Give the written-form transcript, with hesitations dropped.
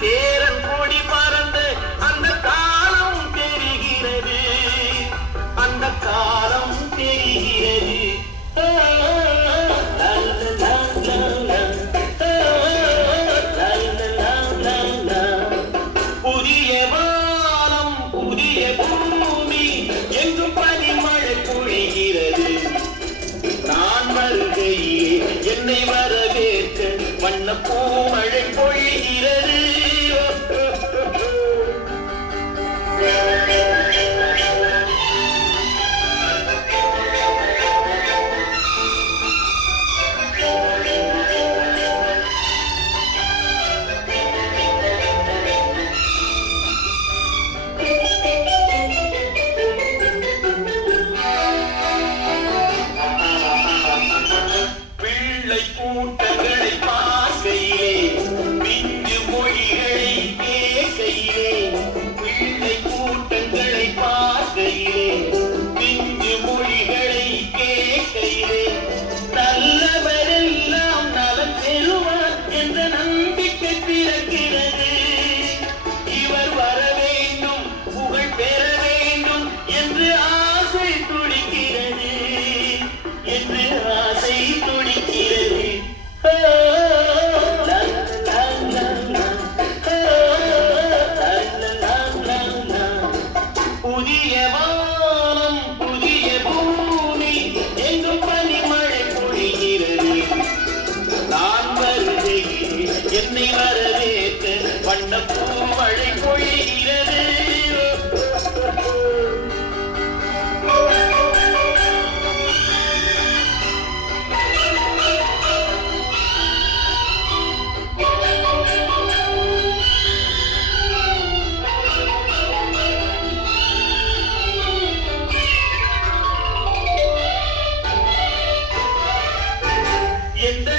சேரன் கொடி பறந்து அந்த காலம் தெரிகிறது, அந்த காலம் தெரிகிறது. புதிய வானம் புதிய பூமி எங்கும் பனிமழை பொழிகிறது. நான் வருகையே என்னை வரவேற்க வண்ண பூமழை பொழிகிறது. கூட்டங்களை பார்க்கையிலே பிஞ்சு மொழிகளை கேட்கையிலே, பிள்ளை கூட்டங்களை பார்க்கையிலே பிஞ்சு மொழிகளை கேட்கையிலே, நல்லவரெல்லாம் நலம் பெறுவார் என்ற நம்பிக்கை பிறக்கிறது. இவர் வர வேண்டும் புகழ் பெற வேண்டும் என்று ஆசை துடிக்கிறது, என்று ஆசை துடிக்கிறது. புதிய வானம் புதிய பூமி எங்கும் பனிமழை பொழிகிறது. நான் வருகையில் என்னை வரவேற்க வண்ண பூமழை பொழிகிறது. எந்த